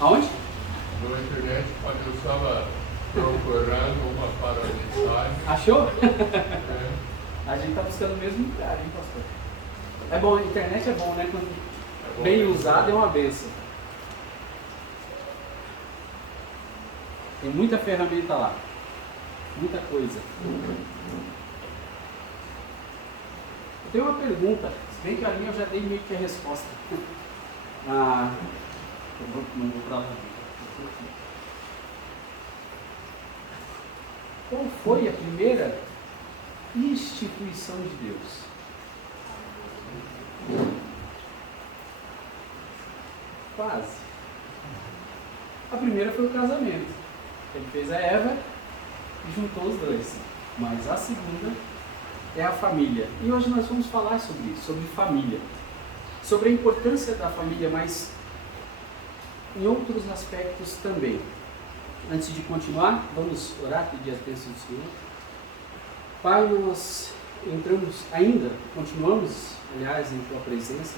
Aonde? Na internet, quando eu estava procurando uma para a mensagem. Achou? É, A gente está buscando o mesmo lugar, hein, pastor? É bom, a internet é bom, né? Quando é bom bem mesmo. usada é uma bênção. Tem muita ferramenta lá. Muita coisa. Eu tenho uma pergunta, se bem que a minha eu já dei meio que a resposta. Não vou pra lá. Qual foi a primeira instituição de Deus? Quase. A primeira foi o casamento. Ele fez a Eva e juntou os dois. Mas a segunda é a família. E hoje nós vamos falar sobre isso, sobre família. Sobre a importância da família, mas em outros aspectos também. Antes de continuar, vamos orar, pedir as bênçãos do Senhor. Pai, nós continuamos, aliás, em Tua presença.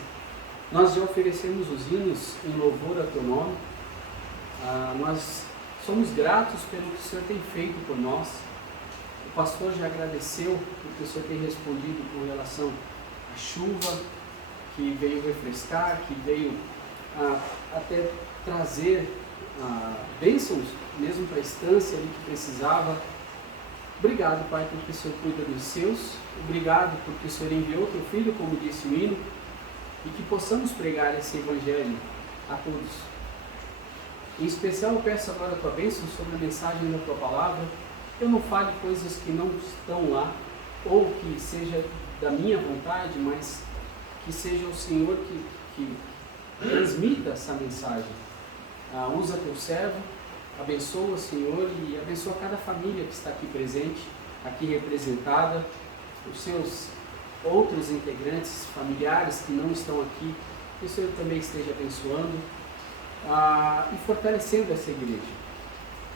Nós já oferecemos os hinos em louvor a Teu nome. Nós somos gratos pelo que o Senhor tem feito por nós. O pastor já agradeceu porque o Senhor tem respondido com relação à chuva, que veio refrescar, que veio até trazer bênçãos mesmo para a estância ali que precisava. Obrigado, Pai, porque o Senhor cuida dos seus. Obrigado porque o Senhor enviou o Teu Filho, como disse o hino, e que possamos pregar esse Evangelho a todos. Em especial, eu peço agora a Tua bênção sobre a mensagem da Tua Palavra. Eu não fale coisas que não estão lá, ou que seja da minha vontade, mas que seja o Senhor que transmita essa mensagem. Usa Teu servo, abençoa, Senhor, e abençoa cada família que está aqui presente, aqui representada, os seus outros integrantes, familiares que não estão aqui, que o Senhor também esteja abençoando e fortalecendo essa igreja.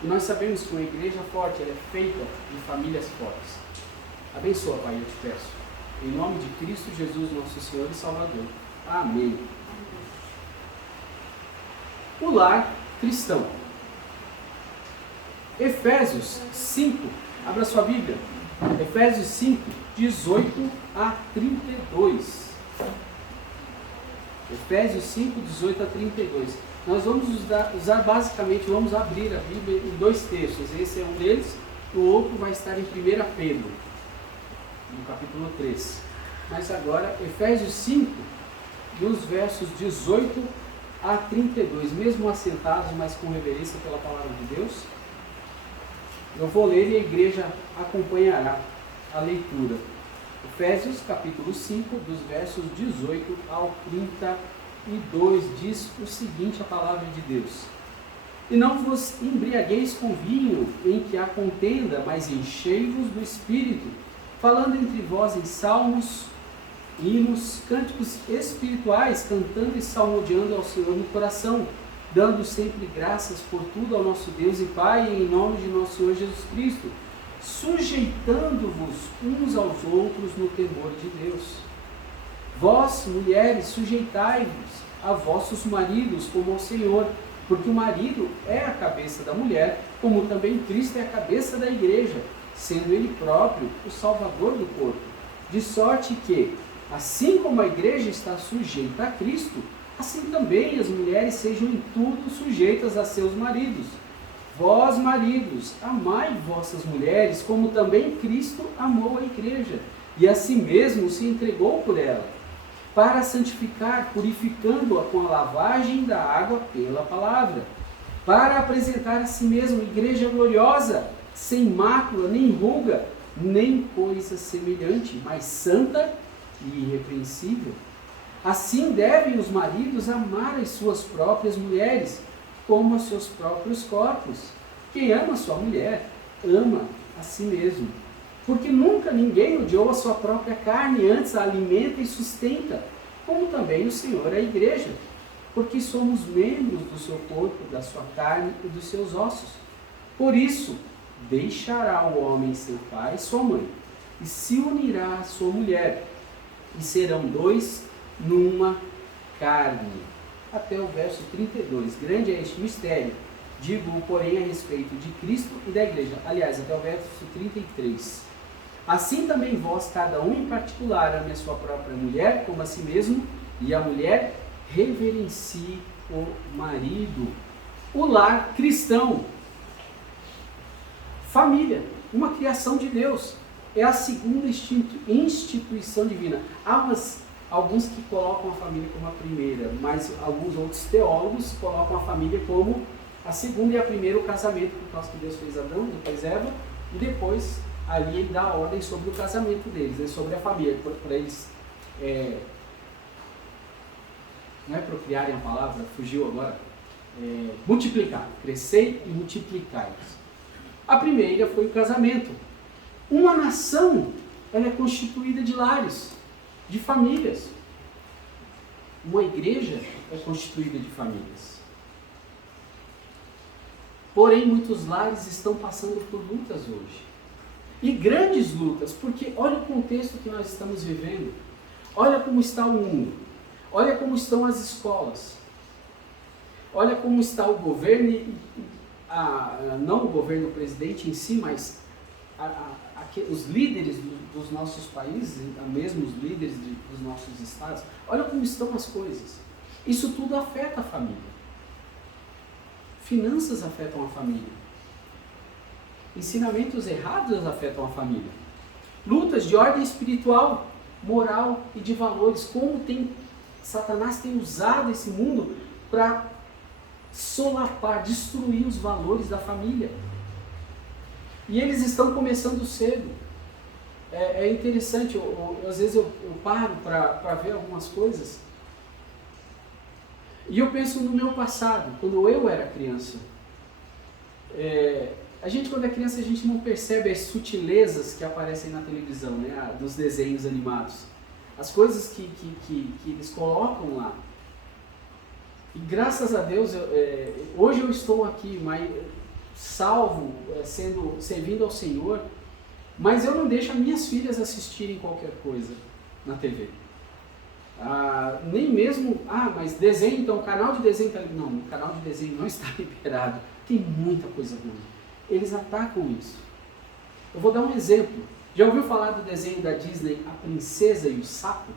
E nós sabemos que uma igreja forte ela é feita de famílias fortes. Abençoa, Pai, eu te peço. Em nome de Cristo Jesus, nosso Senhor e Salvador. Amém. O lar cristão. Efésios 5, abra sua Bíblia. Efésios 5, 18 a 32. Efésios 5, 18 a 32. Nós vamos usar basicamente, vamos abrir a Bíblia em dois textos. Esse é um deles, o outro vai estar em 1 Pedro, no capítulo 3. Mas agora, Efésios 5, dos versos 18 a 32. Mesmo assentados, mas com reverência pela palavra de Deus, eu vou ler e a igreja acompanhará a leitura. Efésios capítulo 5, dos versos 18 ao 32, diz o seguinte, a palavra de Deus: E não vos embriagueis com vinho, em que há contenda, mas enchei-vos do Espírito, falando entre vós em salmos, hinos, cânticos espirituais, cantando e salmodiando ao Senhor no coração, dando sempre graças por tudo ao nosso Deus e Pai, em nome de nosso Senhor Jesus Cristo, sujeitando-vos uns aos outros no temor de Deus. Vós, mulheres, sujeitai-vos a vossos maridos como ao Senhor, porque o marido é a cabeça da mulher, como também Cristo é a cabeça da igreja, sendo Ele próprio o Salvador do corpo. De sorte que, assim como a igreja está sujeita a Cristo, assim também as mulheres sejam em tudo sujeitas a seus maridos. Vós, maridos, amai vossas mulheres, como também Cristo amou a igreja, e a si mesmo se entregou por ela, para santificar, purificando-a com a lavagem da água pela palavra, para apresentar a si mesmo igreja gloriosa, sem mácula, nem ruga, nem coisa semelhante, mas santa e irrepreensível. Assim devem os maridos amar as suas próprias mulheres, como os seus próprios corpos. Quem ama sua mulher, ama a si mesmo. Porque nunca ninguém odiou a sua própria carne, antes a alimenta e sustenta, como também o Senhor a igreja, porque somos membros do seu corpo, da sua carne e dos seus ossos. Por isso, deixará o homem seu pai e sua mãe, e se unirá à sua mulher, e serão dois numa carne. até o verso 32. Grande é este mistério, digo, porém, a respeito de Cristo e da igreja. Aliás, até o verso 33. Assim também vós, cada um em particular, ame a sua própria mulher como a si mesmo, e a mulher reverencie o marido. O lar cristão, família, uma criação de Deus, é a segunda instituição divina. Há alguns que colocam a família como a primeira, mas alguns outros teólogos colocam a família como a segunda e a primeira, o casamento, por causa que Deus fez Adão, depois Eva, e depois ali ele dá a ordem sobre o casamento deles, né, sobre a família, para eles não é procriarem a palavra, fugiu agora, multiplicar, crescer e multiplicar. A primeira foi o casamento. Uma nação, ela é constituída de lares, de famílias. Uma igreja é constituída de famílias. Porém, muitos lares estão passando por lutas hoje. E grandes lutas, porque olha o contexto que nós estamos vivendo. Olha como está o mundo. Olha como estão as escolas. Olha como está o governo, não o governo, o presidente em si, mas os líderes dos nossos países, mesmo os líderes dos nossos estados. Olha como estão as coisas. Isso tudo afeta a família. Finanças afetam a família. Ensinamentos errados afetam a família. Lutas de ordem espiritual, moral e de valores. Como Satanás tem usado esse mundo para solapar, destruir os valores da família. E eles estão começando cedo. É interessante, às vezes eu paro para ver algumas coisas. E eu penso no meu passado, quando eu era criança. A gente, quando é criança, a gente não percebe as sutilezas que aparecem na televisão, né? Dos desenhos animados. As coisas que eles colocam lá. E graças a Deus, hoje eu estou aqui, mas salvo, servindo ao Senhor, mas eu não deixo as minhas filhas assistirem qualquer coisa na TV. Nem mesmo, mas desenho, então, canal de desenho está liberado. Não, o canal de desenho não está liberado. Tem muita coisa ruim. Eles atacam isso. Eu vou dar um exemplo. Já ouviu falar do desenho da Disney, A Princesa e o Sapo?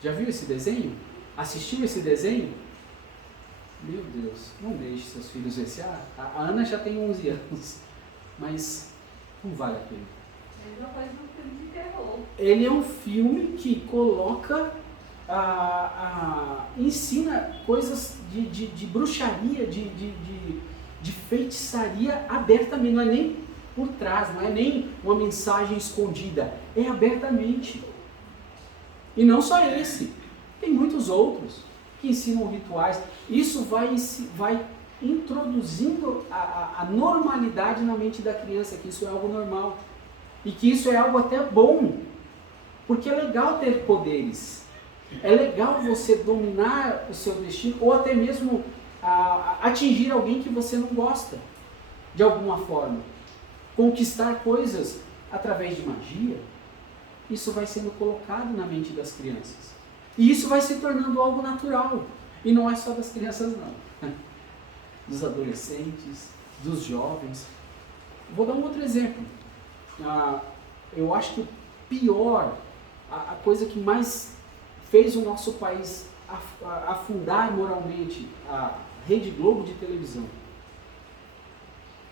Já viu esse desenho? Assistiu esse desenho? Meu Deus, não deixe seus filhos ver. A Ana já tem 11 anos, mas não vale a pena. Ele não faz um filme de terror. Ele é um filme que coloca, ensina coisas de bruxaria, de feitiçaria abertamente, não é nem por trás, não é nem uma mensagem escondida, é abertamente. E não só esse, tem muitos outros que ensinam rituais. Isso vai introduzindo a normalidade na mente da criança, que isso é algo normal. E que isso é algo até bom, porque é legal ter poderes. É legal você dominar o seu destino, ou até mesmo atingir alguém que você não gosta, de alguma forma. Conquistar coisas através de magia. Isso vai sendo colocado na mente das crianças. E isso vai se tornando algo natural. E não é só das crianças, não. Dos adolescentes, dos jovens. Vou dar um outro exemplo. Eu acho que o pior, a coisa que mais fez o nosso país afundar moralmente, a Rede Globo de televisão.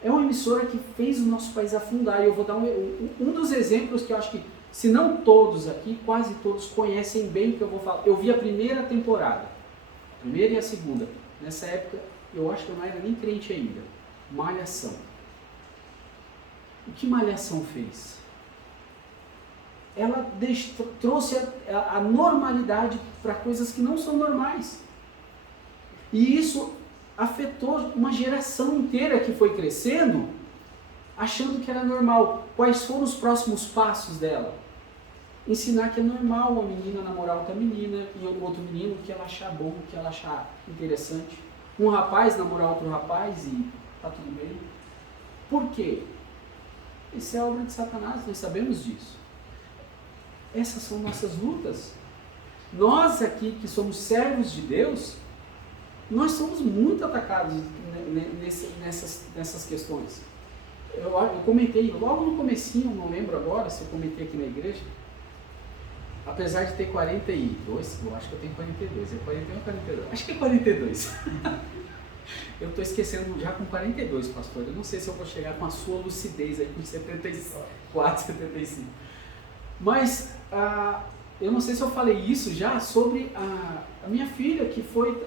É uma emissora que fez o nosso país afundar. E eu vou dar um dos exemplos que eu acho que, se não todos aqui, quase todos conhecem bem o que eu vou falar. Eu vi a primeira temporada, a primeira e a segunda. Nessa época, eu acho que eu não era nem crente ainda. Malhação. O que Malhação fez? Ela trouxe a normalidade para coisas que não são normais. E isso afetou uma geração inteira que foi crescendo, achando que era normal. Quais foram os próximos passos dela? Ensinar que é normal uma menina namorar outra menina e outro menino que ela achar bom, que ela achar interessante. Um rapaz namorar outro rapaz e tá tudo bem. Por quê? Isso é obra de Satanás, nós sabemos disso. Essas são nossas lutas. Nós aqui que somos servos de Deus, nós somos muito atacados nessas questões. Eu comentei logo no comecinho, não lembro agora se eu comentei aqui na igreja, apesar de ter 42, eu acho que eu tenho 42, é 41 ou 42? Acho que é 42. Eu estou esquecendo já com 42, pastor, eu não sei se eu vou chegar com a sua lucidez aí com 74, 75. Mas eu não sei se eu falei isso já sobre a minha filha, que foi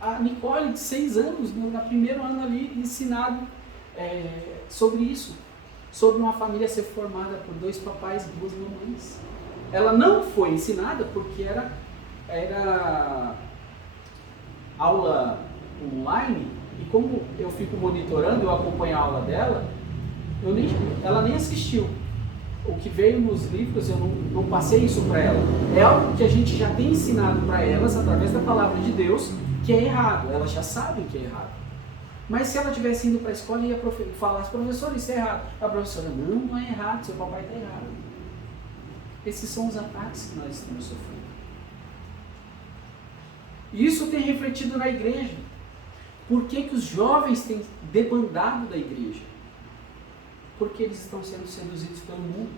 a Nicole, de 6 anos, no primeiro ano ali, ensinado sobre isso, sobre uma família ser formada por 2 papais e 2 mamães. Ela não foi ensinada porque era aula online, e como eu fico monitorando, eu acompanho a aula dela, ela nem assistiu. O que veio nos livros, eu não passei isso para ela. É algo que a gente já tem ensinado para elas, através da palavra de Deus, que é errado. Elas já sabem que é errado. Mas se ela tivesse indo para a escola e ia falar, professor, isso é errado. A professora, não é errado, seu papai está errado. Esses são os ataques que nós estamos sofrendo. Isso tem refletido na igreja. Por que os jovens têm debandado da igreja? Porque eles estão sendo seduzidos pelo mundo.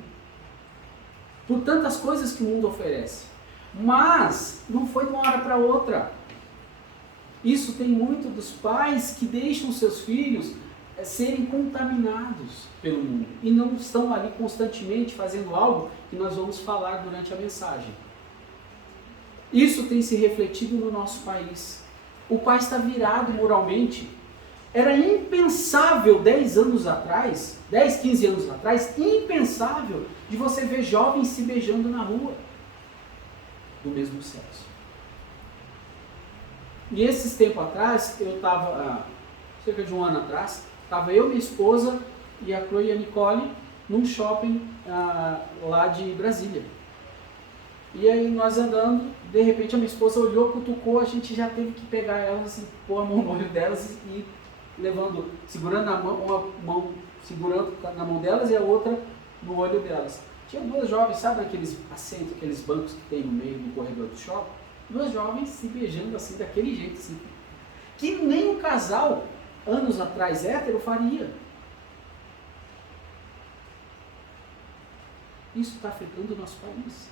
Por tantas coisas que o mundo oferece. Mas não foi de uma hora para outra. Isso tem muito dos pais que deixam seus filhos serem contaminados pelo mundo. E não estão ali constantemente fazendo algo que nós vamos falar durante a mensagem. Isso tem se refletido no nosso país. O pai está virado moralmente. Era impensável 10 anos atrás, 10, 15 anos atrás, impensável de você ver jovens se beijando na rua do mesmo sexo. E esses tempos atrás, eu estava, cerca de um ano atrás, estava eu, minha esposa e a Chloe e a Nicole num shopping lá de Brasília. E aí nós andando, de repente a minha esposa olhou, cutucou, a gente já teve que pegar elas, assim, pôr a mão no olho delas e levando, segurando na mão, uma mão segurando na mão delas e a outra no olho delas. Tinha 2 jovens, sabe aqueles assentos, aqueles bancos que tem no meio do corredor do shopping? 2 jovens se beijando assim, daquele jeito assim. Que nem um casal, anos atrás, hétero, faria. Isso está afetando o nosso país.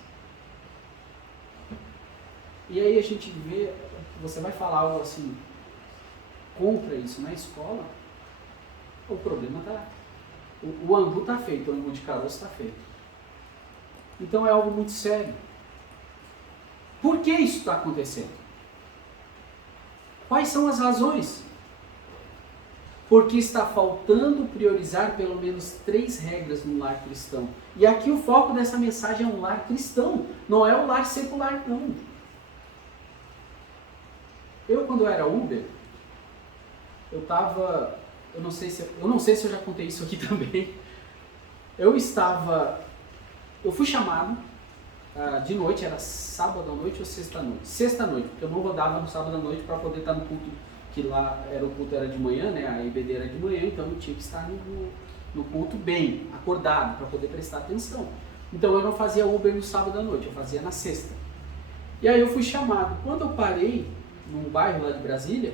E aí a gente vê, você vai falar algo assim, contra isso na escola, o problema está, o angu está feito, o angu de caroço está feito. Então é algo muito sério. Por que isso está acontecendo? Quais são as razões? Porque está faltando priorizar pelo menos 3 regras no lar cristão. E aqui o foco dessa mensagem é um lar cristão, não é o lar secular, não. Eu, quando eu era Uber, eu não sei se eu já contei isso aqui também. Eu fui chamado de noite, era sábado à noite ou sexta à noite? Sexta à noite, porque eu não rodava no sábado à noite para poder estar no culto, que lá o culto era de manhã, né? A IBD era de manhã, então eu tinha que estar no culto bem, acordado, para poder prestar atenção. Então eu não fazia Uber no sábado à noite, eu fazia na sexta. E aí eu fui chamado. Quando eu parei num bairro lá de Brasília,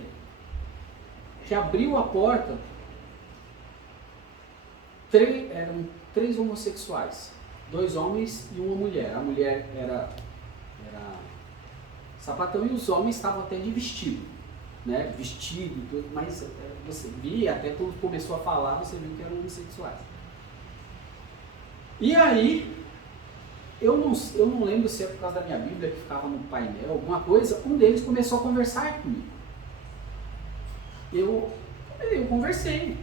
que abriu a porta, eram 3 homossexuais, 2 homens e uma mulher. A mulher era sapatão e os homens estavam até de vestido, né? Vestido, tudo, mas você via, até quando começou a falar, você viu que eram homossexuais. E aí, eu não lembro se é por causa da minha Bíblia que ficava no painel, alguma coisa, um deles começou a conversar comigo. Eu conversei.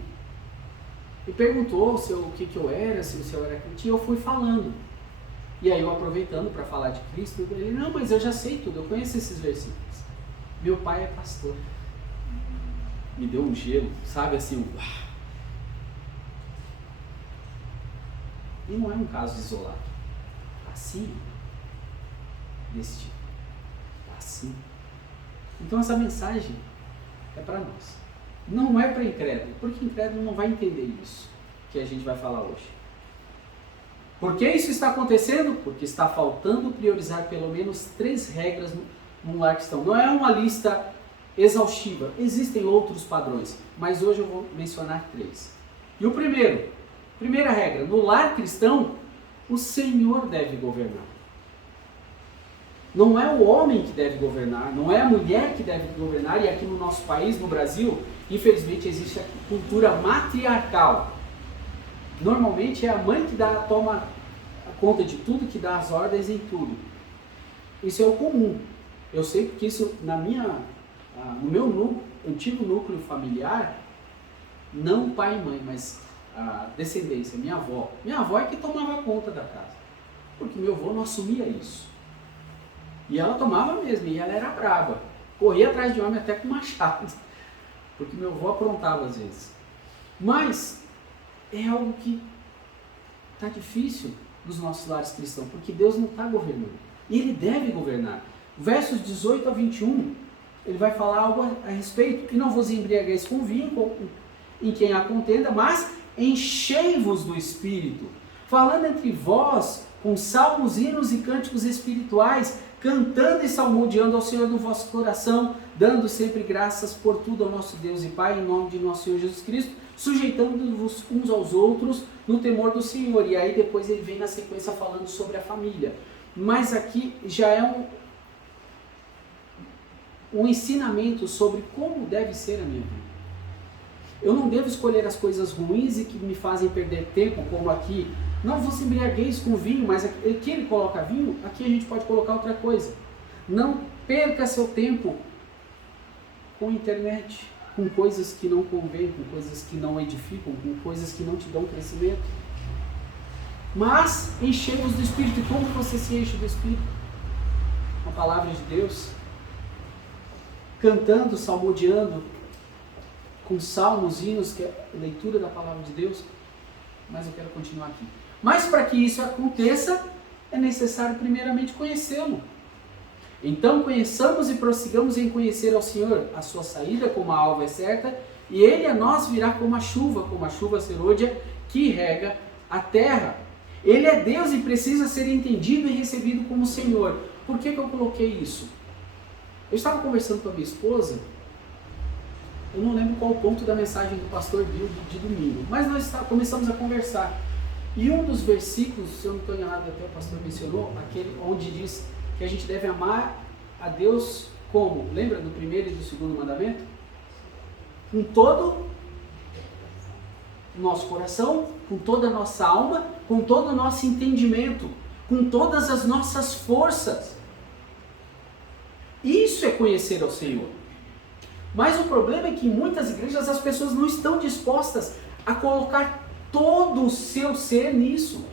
E perguntou o que eu era, se eu era crente, e eu fui falando. E aí eu aproveitando para falar de Cristo, ele, não, mas eu já sei tudo, eu conheço esses versículos. Meu pai é pastor. Me deu um gelo, sabe assim, E não é um caso isolado. Assim, desse tipo. Assim. Então essa mensagem é para nós. Não é para incrédulo, porque incrédulo não vai entender isso que a gente vai falar hoje. Por que isso está acontecendo? Porque está faltando priorizar pelo menos 3 regras num lar cristão. Não é uma lista exaustiva, existem outros padrões, mas hoje eu vou mencionar 3. E o primeira regra, no lar cristão, o Senhor deve governar. Não é o homem que deve governar, não é a mulher que deve governar, e aqui no nosso país, no Brasil, infelizmente existe a cultura matriarcal. Normalmente é a mãe que toma conta de tudo, que dá as ordens em tudo. Isso é o comum. Eu sei porque isso no meu antigo núcleo familiar, não pai e mãe, mas a descendência, minha avó. Minha avó é que tomava conta da casa, porque meu avô não assumia isso. E ela tomava mesmo, e ela era braba. Corria atrás de homem até com machado, porque meu avô aprontava às vezes. Mas é algo que está difícil nos nossos lares cristãos, porque Deus não está governando. E Ele deve governar. Versos 18 a 21, ele vai falar algo a respeito. E não vos embriagueis com vinho, em quem há contenda, mas enchei-vos do Espírito, falando entre vós com salmos, hinos e cânticos espirituais, cantando e salmodiando ao Senhor no vosso coração, dando sempre graças por tudo ao nosso Deus e Pai, em nome de nosso Senhor Jesus Cristo, sujeitando-vos uns aos outros no temor do Senhor. E aí depois ele vem na sequência falando sobre a família. Mas aqui já é um ensinamento sobre como deve ser a minha vida. Eu não devo escolher as coisas ruins e que me fazem perder tempo, como aqui. Não vos embriagueis com vinho, mas aqui ele coloca vinho, aqui a gente pode colocar outra coisa. Não perca seu tempo com internet, com coisas que não convêm, com coisas que não edificam, com coisas que não te dão crescimento. Mas enchei-vos do Espírito. E como você se enche do Espírito? Com a palavra de Deus, cantando, salmodiando, com salmos, hinos, que é a leitura da palavra de Deus. Mas eu quero continuar aqui. Mas para que isso aconteça, é necessário primeiramente conhecê-lo. Então conheçamos e prossigamos em conhecer ao Senhor. A sua saída como a alva é certa, e Ele a nós virá como a chuva serôdia que rega a terra. Ele é Deus e precisa ser entendido e recebido como Senhor. Por que eu coloquei isso? Eu estava conversando com a minha esposa, eu não lembro qual o ponto da mensagem do pastor Bill de domingo, mas nós começamos a conversar. E um dos versículos, se eu não estou enganado, até o pastor mencionou, aquele onde diz que a gente deve amar a Deus como? Lembra do primeiro e do segundo mandamento? Com todo o nosso coração, com toda a nossa alma, com todo o nosso entendimento, com todas as nossas forças. Isso é conhecer ao Senhor. Mas o problema é que em muitas igrejas as pessoas não estão dispostas a colocar todo o seu ser nisso.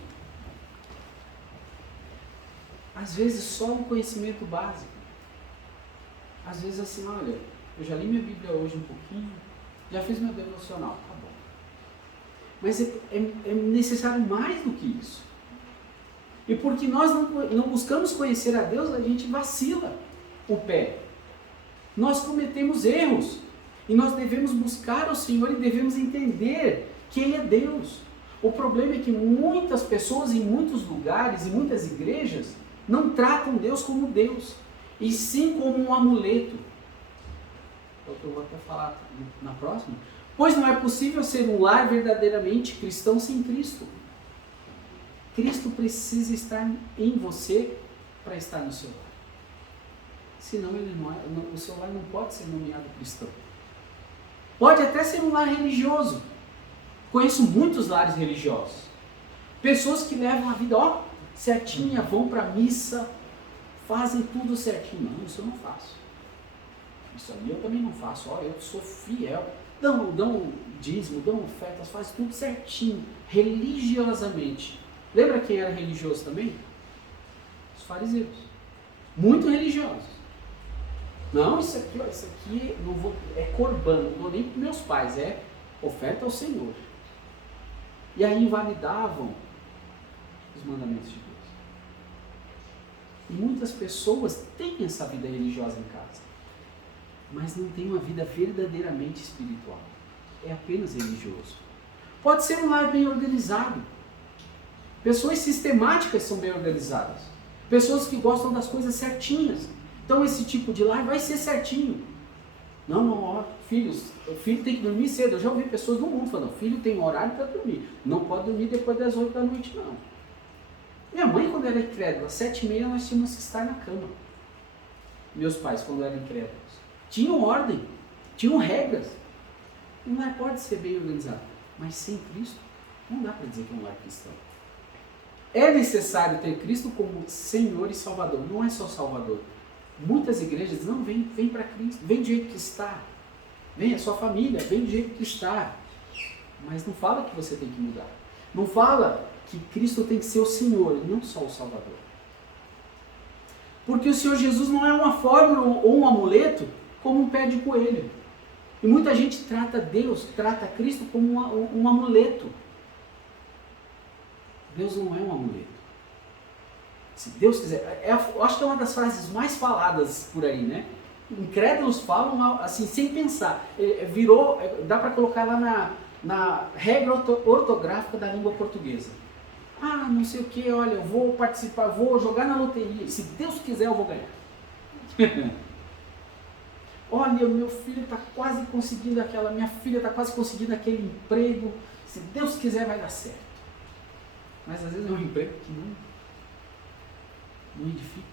Às vezes só um conhecimento básico. Às vezes assim, olha, eu já li minha Bíblia hoje um pouquinho, já fiz meu devocional, tá bom. Mas é necessário mais do que isso. E porque nós não buscamos conhecer a Deus, a gente vacila o pé. Nós cometemos erros. E nós devemos buscar o Senhor e devemos entender que Ele é Deus. O problema é que muitas pessoas em muitos lugares, em muitas igrejas, não tratam Deus como Deus, e sim como um amuleto. É o que eu vou até falar na próxima. Pois não é possível ser um lar verdadeiramente cristão sem Cristo. Cristo precisa estar em você para estar no seu lar. Senão o seu lar não pode ser nomeado cristão. Pode até ser um lar religioso. Conheço muitos lares religiosos. Pessoas que levam a vida, certinha, vão para a missa, fazem tudo certinho. Não, isso eu não faço. Isso aí eu também não faço. Eu sou fiel. Dão dízimo, dão ofertas, faz tudo certinho, religiosamente. Lembra quem era religioso também? Os fariseus. Muito religiosos. Não, isso aqui não vou, é corban, não dou nem para meus pais, é oferta ao Senhor. E aí invalidavam os mandamentos de Deus. E muitas pessoas têm essa vida religiosa em casa, mas não tem uma vida verdadeiramente espiritual. É apenas religioso. Pode ser um lar bem organizado. Pessoas sistemáticas são bem organizadas. Pessoas que gostam das coisas certinhas. Então esse tipo de lar vai ser certinho. Não, ó, filhos, o filho tem que dormir cedo. Eu já ouvi pessoas no mundo falando, filho tem horário para dormir. Não pode dormir depois das 8 da noite, não. Minha mãe, quando era incrédula, às 7h30 nós tínhamos que estar na cama. Meus pais, quando eram incrédulos. Tinham ordem, tinham regras. Um lar pode ser bem organizado, mas sem Cristo, não dá para dizer que é um lar cristão. É necessário ter Cristo como Senhor e Salvador, não é só Salvador. Muitas igrejas não vem para Cristo, vem do jeito que está. Vem a sua família, vem do jeito que está. Mas não fala que você tem que mudar. Não fala que Cristo tem que ser o Senhor, não só o Salvador. Porque o Senhor Jesus não é uma fórmula ou um amuleto como um pé de coelho. E muita gente trata Deus, trata Cristo como um amuleto. Deus não é um amuleto. Se Deus quiser, eu acho que é uma das frases mais faladas por aí, né? Incrédulos falam assim, sem pensar. Virou, dá para colocar lá na regra ortográfica da língua portuguesa. Ah, não sei o que, olha, eu vou participar, vou jogar na loteria. Se Deus quiser, eu vou ganhar. Olha, meu filho está quase conseguindo minha filha está quase conseguindo aquele emprego. Se Deus quiser, vai dar certo. Mas às vezes é um emprego que não edifica,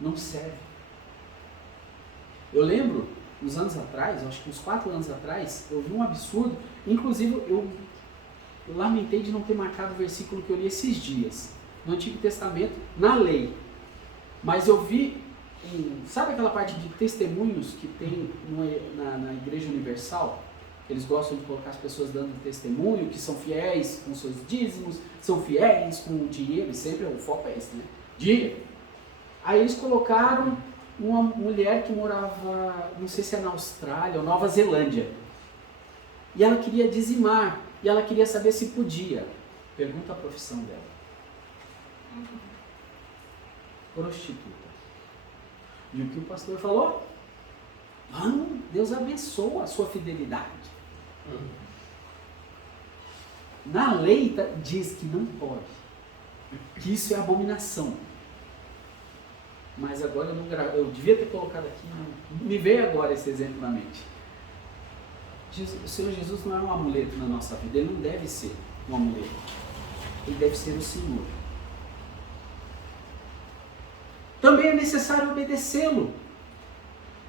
não serve. Eu lembro, uns anos atrás, acho que uns 4 anos atrás, eu vi um absurdo. Inclusive, eu lamentei de não ter marcado o versículo que eu li esses dias, no Antigo Testamento, na lei. Mas eu vi, sabe aquela parte de testemunhos que tem na Igreja Universal? Eles gostam de colocar as pessoas dando testemunho, que são fiéis com seus dízimos, são fiéis com o dinheiro, e sempre o foco é esse, né? Dinheiro. Aí eles colocaram uma mulher que morava, não sei se é na Austrália ou Nova Zelândia, e ela queria dizimar, e ela queria saber se podia. Pergunta a profissão dela. Prostituta. E o que o pastor falou? Deus abençoa a sua fidelidade. Na lei diz que não pode, que isso é abominação. Mas agora eu devia ter colocado aqui, me veio agora esse exemplo na mente. O Senhor Jesus não é um amuleto na nossa vida, Ele não deve ser um amuleto, Ele deve ser o Senhor. Também é necessário obedecê-lo,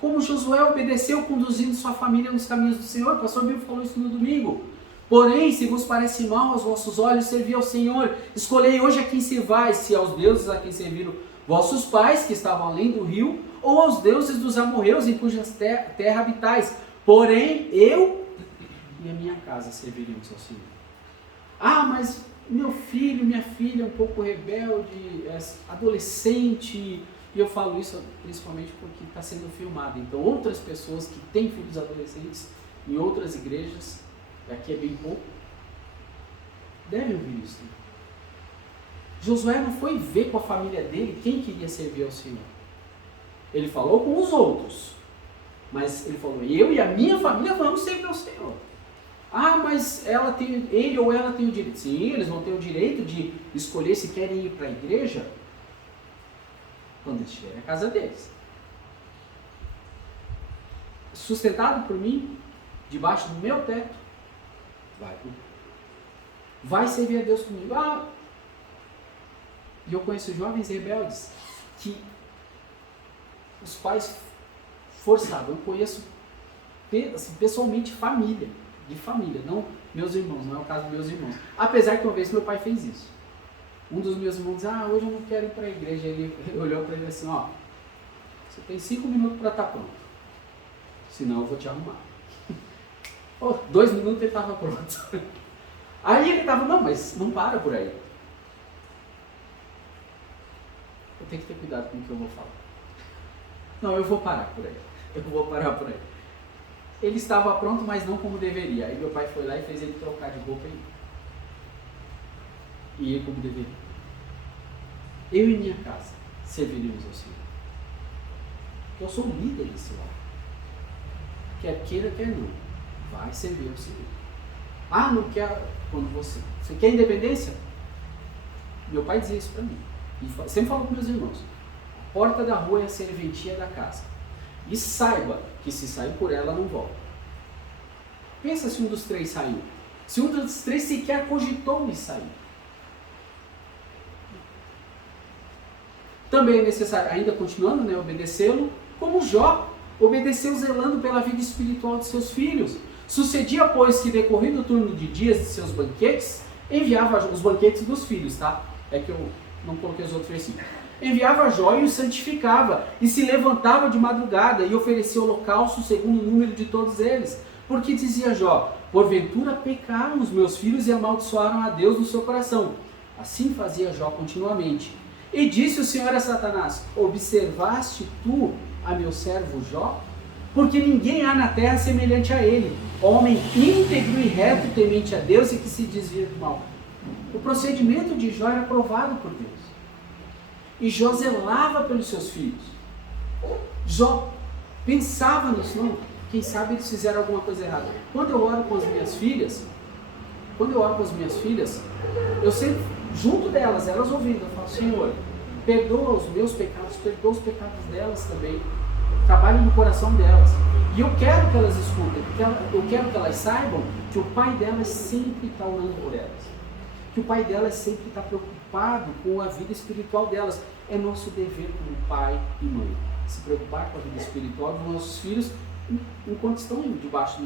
como Josué obedeceu, conduzindo sua família nos caminhos do Senhor. O pastor Bill falou isso no domingo. Porém, se vos parece mal aos vossos olhos servir ao Senhor, escolhei hoje a quem servais, se aos deuses a quem serviram vossos pais, que estavam além do rio, ou aos deuses dos amorreus, em cuja terra habitais. Porém, eu e a minha casa serviremos ao Senhor. Mas meu filho, minha filha é um pouco rebelde, é adolescente. E eu falo isso principalmente porque está sendo filmado. Então, outras pessoas que têm filhos adolescentes em outras igrejas, aqui é bem pouco, devem ouvir isso. Josué não foi ver com a família dele quem queria servir ao Senhor. Ele falou com os outros. Mas ele falou, eu e a minha família vamos servir ao Senhor. Mas ele ou ela tem o direito. Sim, eles vão ter o direito de escolher se querem ir para a igreja quando eles estiverem na casa deles. Sustentado por mim, debaixo do meu teto, vai servir a Deus comigo. E eu conheço jovens rebeldes que os pais forçavam. Eu conheço assim, pessoalmente de família, não meus irmãos, não é o caso dos meus irmãos. Apesar que uma vez meu pai fez isso. Um dos meus irmãos disse, hoje eu não quero ir para a igreja. Ele olhou para ele assim, você tem 5 minutos para estar pronto, senão eu vou te arrumar. 2 minutos ele estava pronto. Aí ele estava, mas não para por aí. Eu tenho que ter cuidado com o que eu vou falar. Não, eu vou parar por aí. Ele estava pronto, mas não como deveria. Aí meu pai foi lá e fez ele trocar de roupa e ir como deveria. Eu e minha casa serviremos ao Senhor. Porque eu sou líder desse lar. Quer queira, quer não. Vai servir ao Senhor. Não quer. Quando você quer independência? Meu pai dizia isso para mim. E sempre falo com meus irmãos. A porta da rua é a serventia da casa. E saiba que se sair por ela, não volta. Pensa se um dos três saiu. Se um dos três sequer cogitou em sair. Também é necessário, ainda continuando, né, obedecê-lo, como Jó obedeceu zelando pela vida espiritual de seus filhos. Sucedia, pois, que decorrido o turno de dias de seus banquetes, enviava os banquetes dos filhos, tá? É que eu não coloquei os outros versículos. Enviava Jó e o santificava, e se levantava de madrugada e oferecia holocausto segundo o número de todos eles. Porque dizia Jó, porventura pecaram os meus filhos e amaldiçoaram a Deus no seu coração. Assim fazia Jó continuamente. E disse o Senhor a Satanás, observaste tu a meu servo Jó? Porque ninguém há na terra semelhante a ele, homem íntegro e reto, temente a Deus e que se desvia do mal. O procedimento de Jó era aprovado por Deus. E Jó zelava pelos seus filhos. Jó pensava nisso, não, quem sabe eles fizeram alguma coisa errada. Quando eu oro com as minhas filhas, eu sempre, junto delas, elas ouvindo, eu falo, Senhor, perdoa os meus pecados, perdoa os pecados delas também. Trabalhe no coração delas. E eu quero que elas escutem, eu quero que elas saibam que o pai delas sempre está orando por elas. Que o pai delas sempre está preocupado com a vida espiritual delas. É nosso dever como pai e mãe, se preocupar com a vida espiritual dos nossos filhos enquanto estão debaixo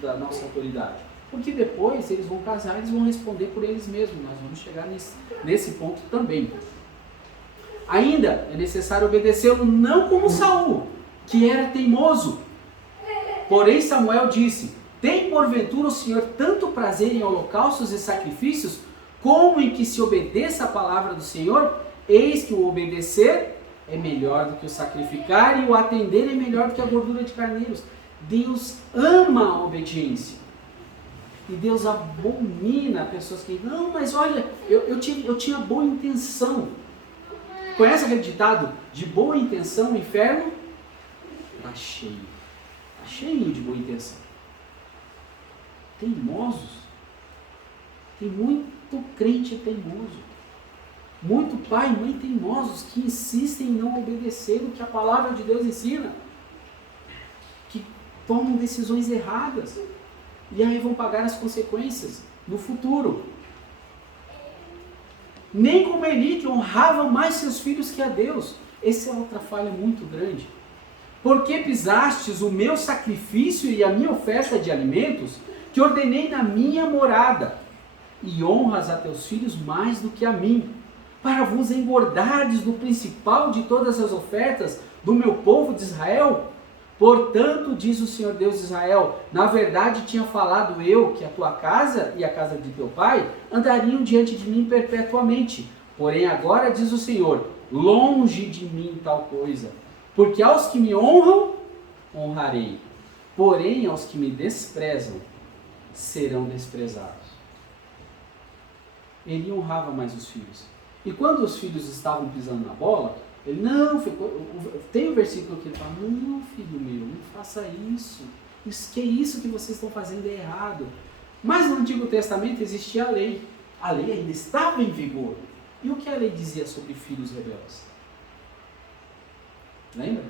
da nossa autoridade. Porque depois eles vão casar, eles vão responder por eles mesmos. Nós vamos chegar nesse ponto também. Ainda é necessário obedecê-lo não como Saul, que era teimoso. Porém Samuel disse, tem porventura o Senhor tanto prazer em holocaustos e sacrifícios, como em que se obedeça a palavra do Senhor? Eis que o obedecer é melhor do que o sacrificar e o atender é melhor do que a gordura de carneiros. Deus ama a obediência. E Deus abomina pessoas que, não, mas olha, eu tinha boa intenção. Conhece aquele ditado? De boa intenção, o inferno está cheio. Está cheio de boa intenção. Teimosos. Tem muito crente teimoso. Muito pai e mãe teimosos que insistem em não obedecer o que a palavra de Deus ensina. Que tomam decisões erradas. E aí vão pagar as consequências no futuro. Nem como Eli, que honrava mais seus filhos que a Deus. Essa é outra falha muito grande. Porque pisastes o meu sacrifício e a minha oferta de alimentos, que ordenei na minha morada, e honras a teus filhos mais do que a mim, para vos engordardes do principal de todas as ofertas do meu povo de Israel? Portanto, diz o Senhor Deus de Israel, na verdade tinha falado eu que a tua casa e a casa de teu pai andariam diante de mim perpetuamente. Porém agora diz o Senhor, longe de mim tal coisa, porque aos que me honram, honrarei, porém aos que me desprezam, serão desprezados. Ele honrava mais os filhos. E quando os filhos estavam pisando na bola, ele não ficou. Tem um versículo que ele fala, não, filho meu, não faça isso. Que isso que vocês estão fazendo é errado. Mas no Antigo Testamento existia a lei. A lei ainda estava em vigor. E o que a lei dizia sobre filhos rebeldes? Lembra?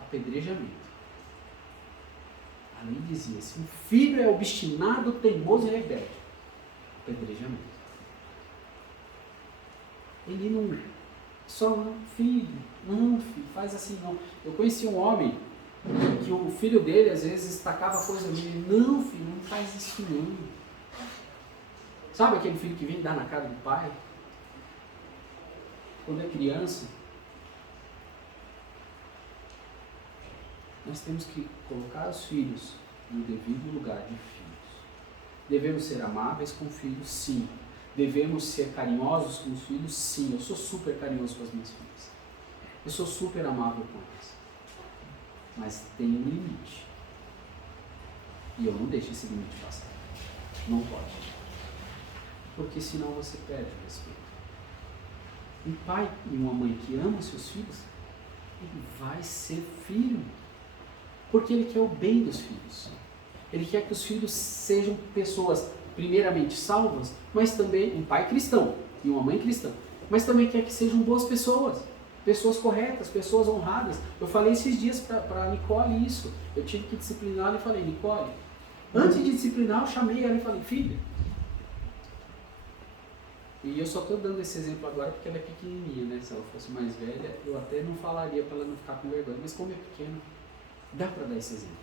Apedrejamento. A lei dizia, se um filho é obstinado, teimoso e rebelde, apedrejamento. Ele não, só não, filho, faz assim não. Eu conheci um homem que o filho dele às vezes tacava coisa nele, não filho, não faz isso não. Sabe aquele filho que vem dar na cara do pai? Quando é criança, nós temos que colocar os filhos no devido lugar de filhos. Devemos ser amáveis com filhos, sim. Devemos ser carinhosos com os filhos, sim. Eu sou super carinhoso com as minhas filhas. Eu sou super amável com elas. Mas tem um limite. E eu não deixo esse limite passar. Não pode. Porque senão você perde o respeito. Um pai e uma mãe que amam seus filhos, ele vai ser firme. Porque ele quer o bem dos filhos. Ele quer que os filhos sejam pessoas primeiramente salvas, mas também um pai cristão, e uma mãe cristã, mas também quer que sejam boas pessoas, pessoas corretas, pessoas honradas. Eu falei esses dias para a Nicole isso. Eu tive que discipliná-la e falei, Nicole, antes de disciplinar, eu chamei ela e falei, filha, e eu só estou dando esse exemplo agora porque ela é pequenininha, né? Se ela fosse mais velha, eu até não falaria para ela não ficar com vergonha, mas como é pequena, dá para dar esse exemplo.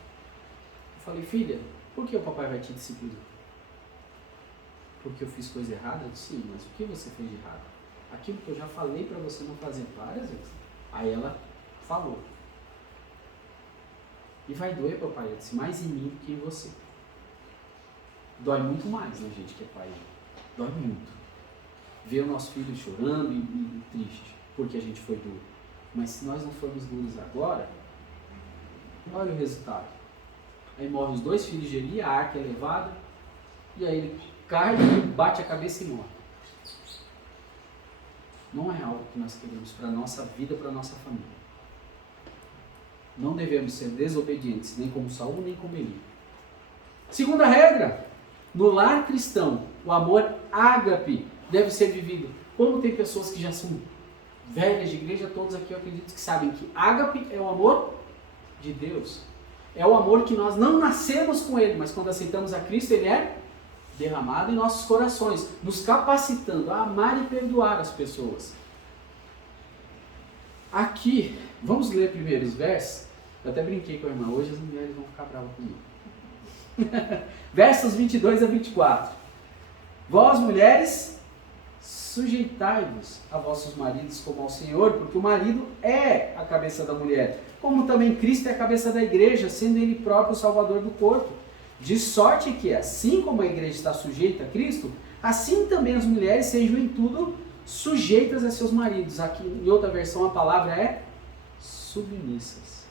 Eu falei, filha, por que o papai vai te disciplinar? Porque eu fiz coisa errada? Eu disse, sim, mas o que você fez de errado? Aquilo que eu já falei para você não fazer várias vezes. Aí ela falou. E vai doer, papai? Eu disse, mais em mim do que em você. Dói muito mais na gente que é pai. Dói muito. Ver o nosso filho chorando e triste, porque a gente foi duro. Mas se nós não formos duros agora, olha o resultado. Aí morrem os 2 filhos de Eli, a arca é levada, e aí ele cai, bate a cabeça e morre. Não é algo que nós queremos para a nossa vida, para a nossa família. Não devemos ser desobedientes, nem como Saul, nem como Eli. Segunda regra, no lar cristão, o amor ágape deve ser vivido. Como tem pessoas que já são velhas de igreja, todos aqui eu acredito que sabem que ágape é o amor de Deus. É o amor que nós não nascemos com ele, mas quando aceitamos a Cristo, ele é derramado em nossos corações, nos capacitando a amar e perdoar as pessoas. Aqui, vamos ler primeiro os versos. Eu até brinquei com a irmã, hoje as mulheres vão ficar bravas comigo. Versos 22 a 24. Vós, mulheres, sujeitai-vos a vossos maridos como ao Senhor, porque o marido é a cabeça da mulher, como também Cristo é a cabeça da igreja, sendo ele próprio o salvador do corpo. De sorte que, assim como a igreja está sujeita a Cristo, assim também as mulheres sejam em tudo sujeitas a seus maridos. Aqui em outra versão a palavra é submissas.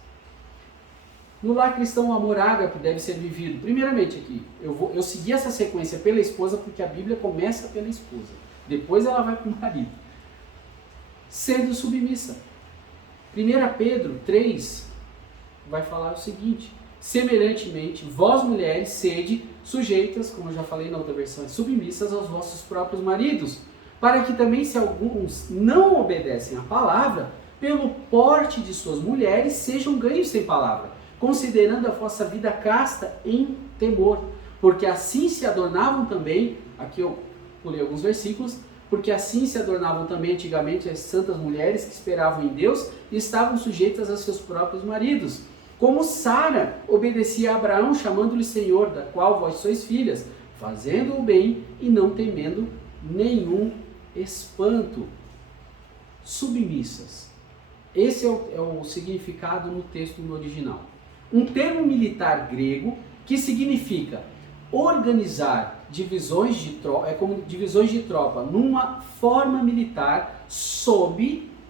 No lar cristão, o amor ágape deve ser vivido. Primeiramente aqui, eu segui essa sequência pela esposa, porque a Bíblia começa pela esposa. Depois ela vai para o marido. Sendo submissa. 1 Pedro 3 vai falar o seguinte: semelhantemente, vós mulheres sede sujeitas, como eu já falei na outra versão, submissas aos vossos próprios maridos, para que também, se alguns não obedecem à palavra, pelo porte de suas mulheres sejam ganhos sem palavra, considerando a vossa vida casta em temor, porque assim se adornavam também, aqui eu pulei alguns versículos, porque assim se adornavam também antigamente as santas mulheres que esperavam em Deus e estavam sujeitas a seus próprios maridos. Como Sara obedecia a Abraão, chamando-lhe Senhor, da qual vós sois filhas, fazendo o bem e não temendo nenhum espanto. Submissas. Esse é o significado no texto no original. Um termo militar grego que significa organizar divisões de tropa, como divisões de tropa numa forma militar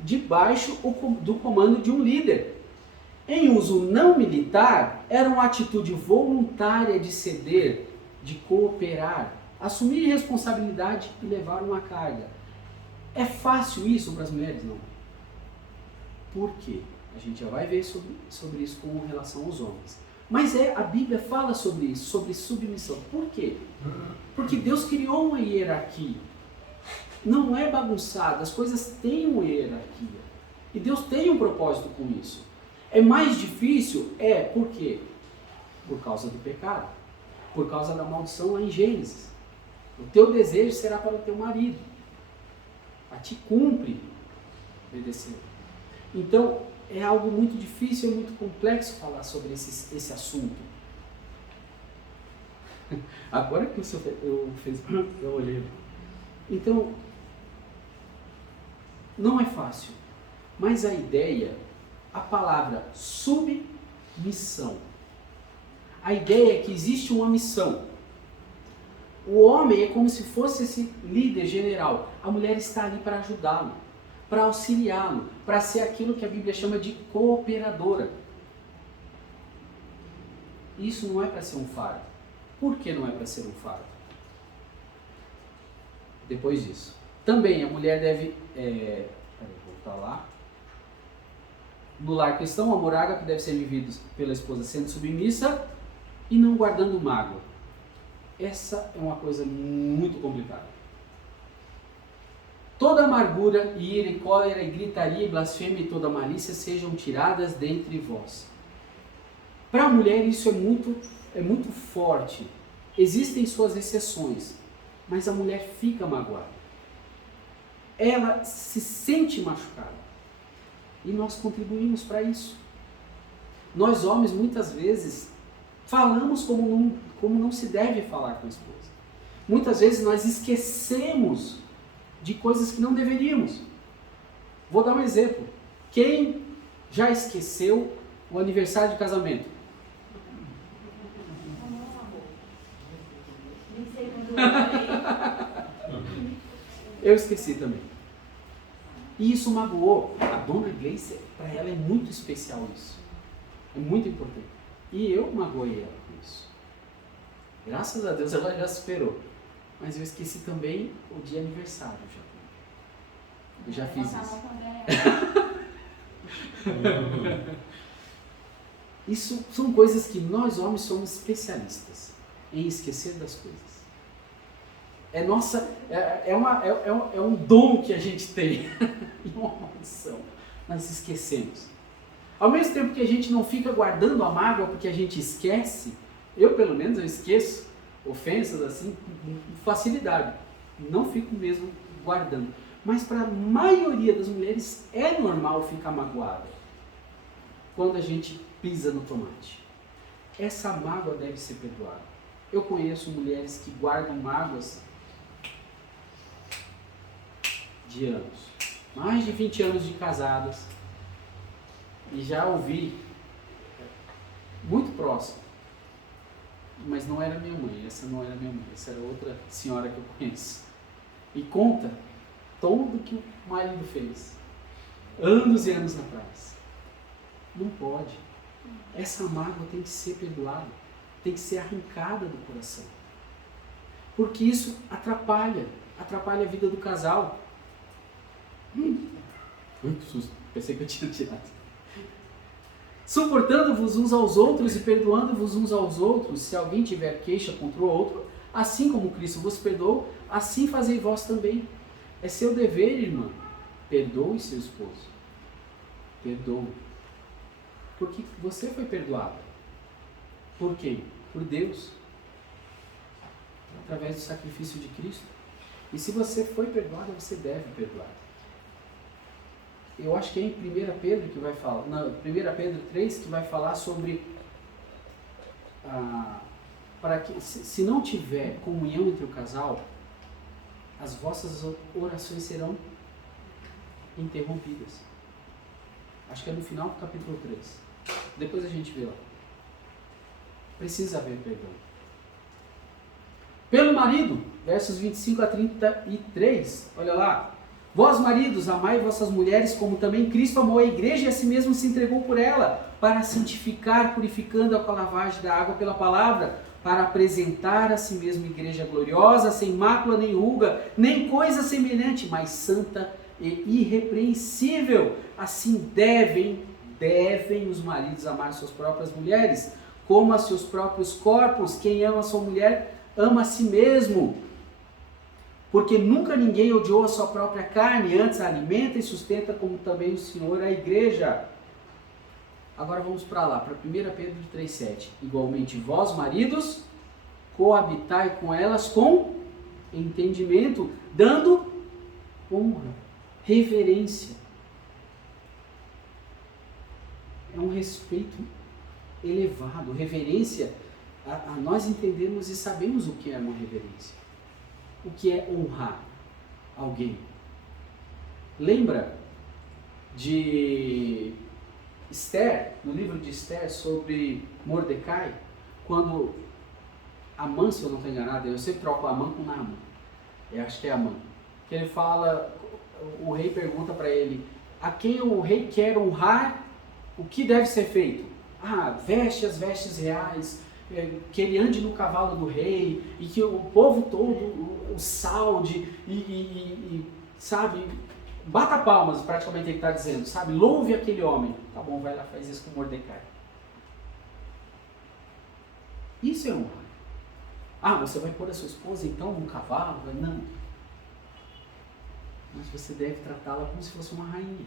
debaixo do comando de um líder. Em uso não militar, era uma atitude voluntária de ceder, de cooperar, assumir responsabilidade e levar uma carga. É fácil isso para as mulheres? Não. Por quê? A gente já vai ver sobre isso com relação aos homens. Mas a Bíblia fala sobre isso, sobre submissão. Por quê? Porque Deus criou uma hierarquia. Não é bagunçado, as coisas têm uma hierarquia. E Deus tem um propósito com isso. É mais difícil? Por quê? Por causa do pecado. Por causa da maldição lá em Gênesis. O teu desejo será para o teu marido. A ti cumpre obedecer. Então, é algo muito difícil, é muito complexo falar sobre esse assunto. Agora que eu olhei. Então, não é fácil. Mas a ideia, a palavra submissão. A ideia é que existe uma missão. O homem é como se fosse esse líder general. A mulher está ali para ajudá-lo, para auxiliá-lo, para ser aquilo que a Bíblia chama de cooperadora. Isso não é para ser um fardo. Por que não é para ser um fardo? Depois disso. Também a mulher deve... voltar lá. No lar cristão, o amor ágape deve ser vivido pela esposa sendo submissa e não guardando mágoa. Essa é uma coisa muito complicada. Toda amargura, e ira, e cólera, e gritaria, e blasfêmia, e toda malícia sejam tiradas dentre vós. Para a mulher isso é muito forte. Existem suas exceções, mas a mulher fica magoada. Ela se sente machucada. E nós contribuímos para isso. Nós homens muitas vezes falamos como não se deve falar com a esposa. Muitas vezes nós esquecemos de coisas que não deveríamos. Vou dar um exemplo. Quem já esqueceu o aniversário de casamento? Eu esqueci também. E isso magoou. A dona Gleice, para ela é muito especial isso. É muito importante. E eu magoei ela com isso. Graças a Deus ela já superou. Mas eu esqueci também o dia aniversário já. Eu já fiz isso. Isso são coisas que nós homens somos especialistas em esquecer das coisas. É um dom que a gente tem. E uma maldição. Nós esquecemos. Ao mesmo tempo que a gente não fica guardando a mágoa porque a gente esquece, eu pelo menos eu esqueço ofensas assim com facilidade. Não fico mesmo guardando. Mas para a maioria das mulheres é normal ficar magoada quando a gente pisa no tomate. Essa mágoa deve ser perdoada. Eu conheço mulheres que guardam mágoas de anos, mais de 20 anos de casadas, e já ouvi muito próximo, mas não era minha mãe, essa não era minha mãe, essa era outra senhora que eu conheço, e conta tudo que o marido fez, anos e anos atrás. Não pode. Essa mágoa tem que ser perdoada, tem que ser arrancada do coração, porque isso atrapalha a vida do casal. Que susto, pensei que eu tinha tirado. Suportando-vos uns aos outros e perdoando-vos uns aos outros, se alguém tiver queixa contra o outro, assim como Cristo vos perdoou, assim fazei vós também. É seu dever, irmã. Perdoe seu esposo. Perdoe. Porque você foi perdoada. Por quê? Por Deus. Através do sacrifício de Cristo. E se você foi perdoada, você deve perdoar. Eu acho que é em 1 Pedro que vai falar, não, 1 Pedro 3 que vai falar sobre para que se não tiver comunhão entre o casal, as vossas orações serão interrompidas. Acho que é no final do capítulo 3. Depois a gente vê lá. Precisa haver perdão. Pelo marido, versos 25 a 33, olha lá. Vós, maridos, amai vossas mulheres, como também Cristo amou a igreja e a si mesmo se entregou por ela, para santificar, purificando-a com a lavagem da água pela palavra, para apresentar a si mesmo igreja gloriosa, sem mácula nem ruga, nem coisa semelhante, mas santa e irrepreensível. Assim devem os maridos amar suas próprias mulheres, como a seus próprios corpos. Quem ama sua mulher, ama a si mesmo. Porque nunca ninguém odiou a sua própria carne, antes a alimenta e sustenta, como também o Senhor a igreja. Agora vamos para lá, para 1 Pedro 3,7. Igualmente vós, maridos, coabitai com elas com entendimento, dando honra, reverência. É um respeito elevado. Reverência, nós entendemos e sabemos o que é uma reverência. O que é honrar alguém. Lembra de Esther, no livro de Esther, sobre Mordecai, quando Amã, se eu não estou enganado, eu sempre troco Amã com Naamã, eu acho que é Amã, que ele fala, o rei pergunta para ele, a quem o rei quer honrar, o que deve ser feito? Veste as vestes reais, que ele ande no cavalo do rei, e que o povo todo o saude, e sabe, bata palmas, praticamente ele está dizendo, sabe, louve aquele homem. Tá bom, vai lá, faz isso com Mordecai. Isso é honrar. Você vai pôr a sua esposa então num cavalo? Não. mas você deve tratá-la como se fosse uma rainha.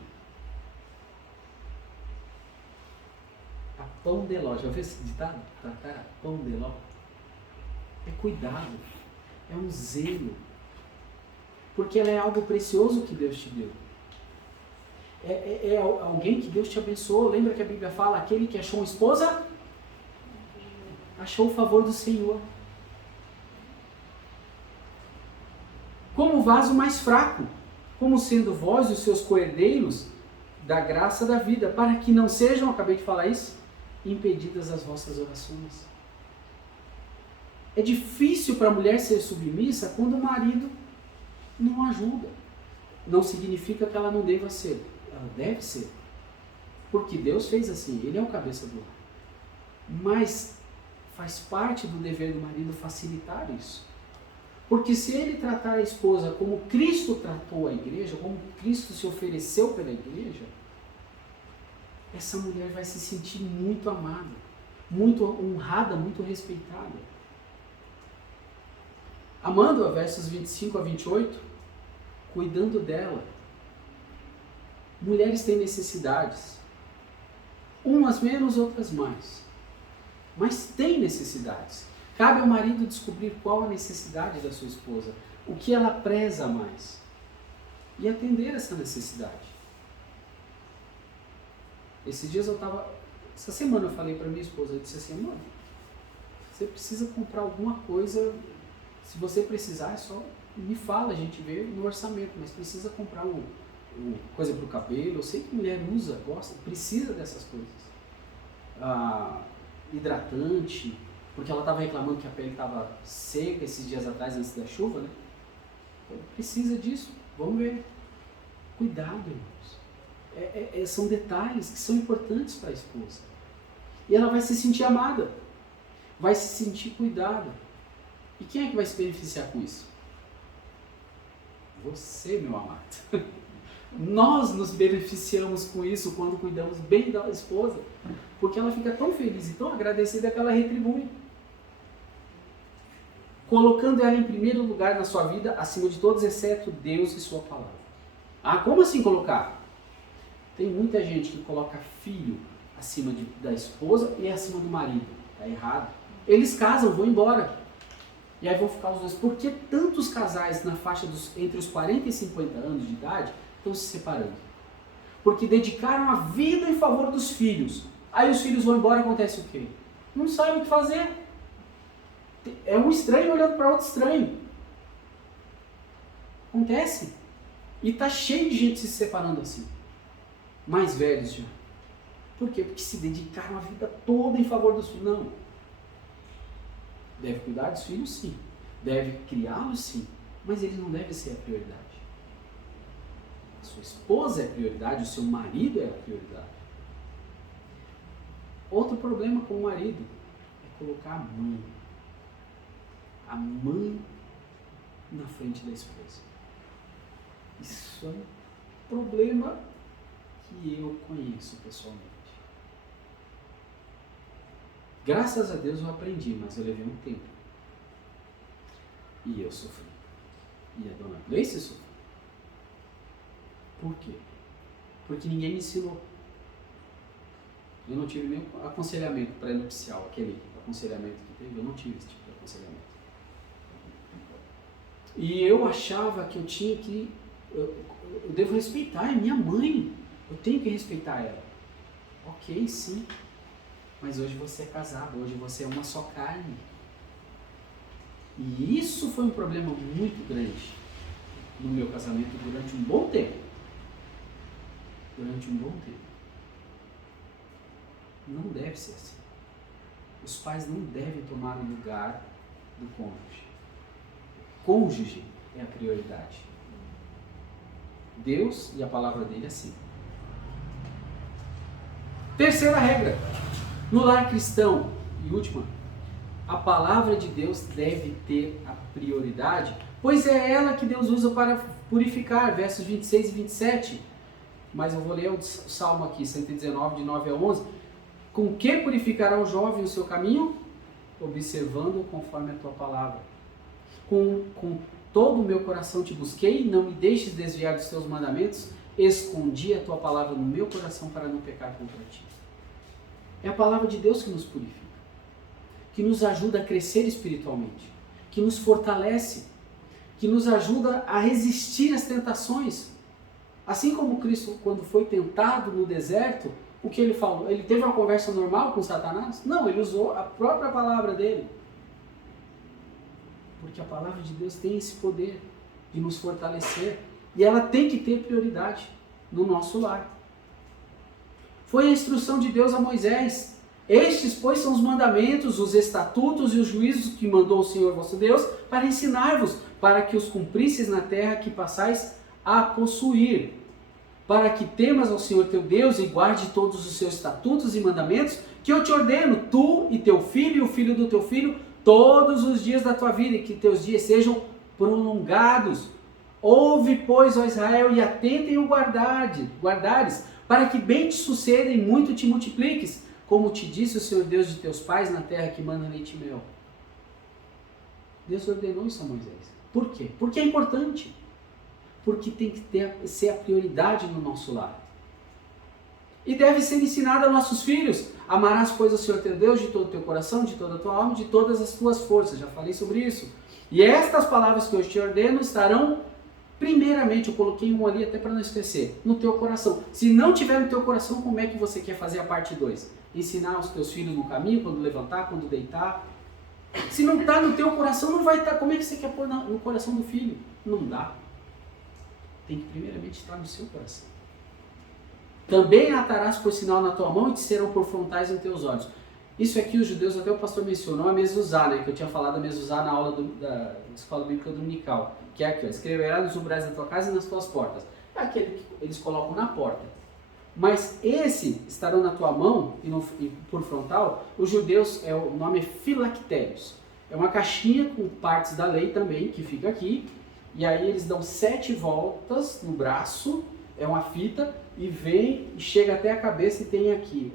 A pão de ló, já ouviu esse ditado? Tratar a pão de ló. É cuidado, é um zelo, porque ela é algo precioso que Deus te deu. É alguém que Deus te abençoou. Lembra que a Bíblia fala, aquele que achou uma esposa, achou o favor do Senhor. Como vaso mais fraco, como sendo vós os seus coerdeiros da graça da vida, para que não sejam, acabei de falar isso, impedidas as vossas orações. É difícil para a mulher ser submissa quando o marido não ajuda. Não significa que ela não deva ser. Ela deve ser. Porque Deus fez assim, Ele é o cabeça do lar. Mas faz parte do dever do marido facilitar isso. Porque se ele tratar a esposa como Cristo tratou a igreja, como Cristo se ofereceu pela igreja, essa mulher vai se sentir muito amada, muito honrada, muito respeitada. Amando-a, versos 25 a 28, cuidando dela. Mulheres têm necessidades, umas menos, outras mais, mas têm necessidades. Cabe ao marido descobrir qual a necessidade da sua esposa, o que ela preza mais, e atender essa necessidade. Essa semana eu falei para minha esposa, eu disse assim, amor, você precisa comprar alguma coisa, se você precisar, é só me fala, a gente vê no orçamento, mas precisa comprar coisa para o cabelo. Eu sei que mulher usa, gosta, precisa dessas coisas. Hidratante, porque ela estava reclamando que a pele estava seca esses dias atrás, antes da chuva, né? Precisa disso, vamos ver. Cuidado, irmãos. São detalhes que são importantes para a esposa. E ela vai se sentir amada, vai se sentir cuidada. E quem é que vai se beneficiar com isso? Você, meu amado. Nós nos beneficiamos com isso quando cuidamos bem da esposa, porque ela fica tão feliz e tão agradecida que ela retribui. Colocando ela em primeiro lugar na sua vida, acima de todos, exceto Deus e sua palavra. Como assim colocar? Tem muita gente que coloca filho acima da esposa e acima do marido. Está errado. Eles casam, vão embora. E aí vão ficar os dois. Por que tantos casais na faixa entre os 40 e 50 anos de idade estão se separando? Porque dedicaram a vida em favor dos filhos. Aí os filhos vão embora, acontece o quê? Não sabem o que fazer. É um estranho olhando para outro estranho. Acontece. E está cheio de gente se separando assim. Mais velhos já. Por quê? Porque se dedicaram a vida toda em favor dos filhos. Não. Deve cuidar dos filhos, sim. Deve criá-los, sim. Mas eles não devem ser a prioridade. A sua esposa é a prioridade, o seu marido é a prioridade. Outro problema com o marido é colocar a mãe. A mãe na frente da esposa. Isso é um problema que eu conheço pessoalmente. Graças a Deus eu aprendi, mas eu levei um tempo. E eu sofri. E a dona Gleice sofreu. Por quê? Porque ninguém me ensinou. Eu não tive nenhum aconselhamento pré-nupcial, aquele aconselhamento que teve, eu não tive esse tipo de aconselhamento. E eu achava que eu tinha que... Eu devo respeitar, é minha mãe. Eu tenho que respeitar ela. Ok, sim. Mas hoje você é casado, hoje você é uma só carne. E isso foi um problema muito grande no meu casamento durante um bom tempo. Durante um bom tempo. Não deve ser assim. Os pais não devem tomar o lugar do cônjuge. Cônjuge é a prioridade. Deus e a palavra dele é assim. Terceira regra. No lar cristão, e última, a palavra de Deus deve ter a prioridade, pois é ela que Deus usa para purificar, versos 26 e 27. Mas eu vou ler o Salmo aqui, 119, de 9 a 11. Com que purificará o jovem o seu caminho? Observando conforme a tua palavra. Com todo o meu coração te busquei, não me deixes desviar dos teus mandamentos, escondi a tua palavra no meu coração para não pecar contra ti. É a palavra de Deus que nos purifica, que nos ajuda a crescer espiritualmente, que nos fortalece, que nos ajuda a resistir às tentações. Assim como Cristo, quando foi tentado no deserto, o que ele falou? Ele teve uma conversa normal com Satanás? Não, ele usou a própria palavra dele. Porque a palavra de Deus tem esse poder de nos fortalecer. E ela tem que ter prioridade no nosso lar. Foi a instrução de Deus a Moisés. Estes, pois, são os mandamentos, os estatutos e os juízos que mandou o Senhor vosso Deus para ensinar-vos, para que os cumprisseis na terra que passais a possuir, para que temas ao Senhor teu Deus e guarde todos os seus estatutos e mandamentos, que eu te ordeno, tu e teu filho e o filho do teu filho, todos os dias da tua vida, e que teus dias sejam prolongados. Ouve, pois, ó Israel, e atenta em o guardares, para que bem te suceda e muito te multipliques, como te disse o Senhor Deus de teus pais na terra que manda leite e mel. Deus ordenou isso a Moisés. Por quê? Porque é importante. Porque tem que ser a prioridade no nosso lar. E deve ser ensinado a nossos filhos. Amarás, pois, o Senhor teu Deus de todo o teu coração, de toda a tua alma, de todas as tuas forças. Já falei sobre isso. E estas palavras que eu te ordeno estarão, primeiramente, eu coloquei um ali até para não esquecer, no teu coração. Se não tiver no teu coração, como é que você quer fazer a parte 2? Ensinar os teus filhos no caminho, quando levantar, quando deitar. Se não está no teu coração, não vai estar. Como é que você quer pôr no coração do filho? Não dá. Tem que primeiramente estar no seu coração. Também atarás por sinal na tua mão e te serão por frontais nos teus olhos. Isso aqui os judeus, até o pastor mencionou a mezuzá, né? Que eu tinha falado a mezuzá na aula da escola bíblica dominical. Que é aqui, ó, escreverás nos umbrais da tua casa e nas tuas portas. É aquele que eles colocam na porta. Mas esse estarão na tua mão e por frontal, os judeus, o nome é filactérios. É uma caixinha com partes da lei também, que fica aqui. E aí eles dão 7 voltas no braço, é uma fita, e vem e chega até a cabeça e tem aqui.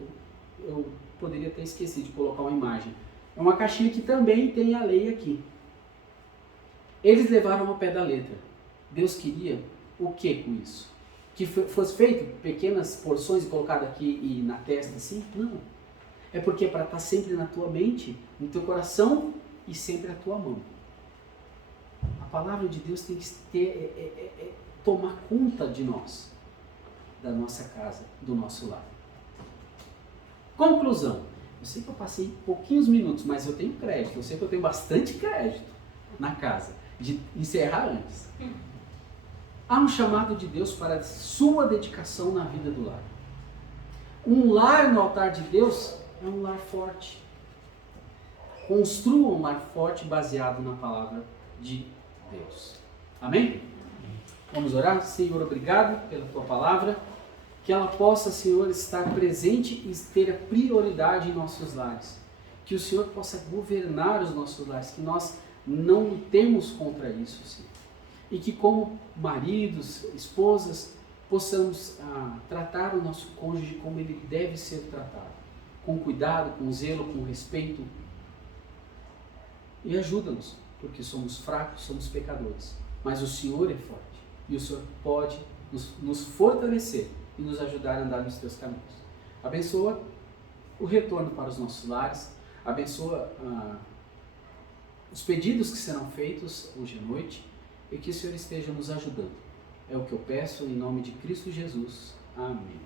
Eu poderia ter esquecido de colocar uma imagem. É uma caixinha que também tem a lei aqui. Eles levaram ao pé da letra. Deus queria o que com isso? Que fosse feito pequenas porções e colocado aqui e na testa assim? Não. É porque é para estar sempre na tua mente, no teu coração e sempre na tua mão. A palavra de Deus tem que tomar conta de nós, da nossa casa, do nosso lar. Conclusão. Eu sei que eu passei pouquinhos minutos, mas eu tenho crédito. Eu sei que eu tenho bastante crédito na casa, de encerrar antes. Há um chamado de Deus para a sua dedicação na vida do lar. Um lar no altar de Deus é um lar forte. Construa um lar forte baseado na palavra de Deus. Amém? Vamos orar? Senhor, obrigado pela tua palavra. Que ela possa, Senhor, estar presente e ter a prioridade em nossos lares. Que o Senhor possa governar os nossos lares. Que nós não lutemos contra isso, Senhor. E que como maridos, esposas, possamos tratar o nosso cônjuge como ele deve ser tratado. Com cuidado, com zelo, com respeito. E ajuda-nos, porque somos fracos, somos pecadores. Mas o Senhor é forte. E o Senhor pode nos fortalecer e nos ajudar a andar nos teus caminhos. Abençoa o retorno para os nossos lares. Abençoa os pedidos que serão feitos hoje à noite. E que o Senhor esteja nos ajudando. É o que eu peço em nome de Cristo Jesus. Amém.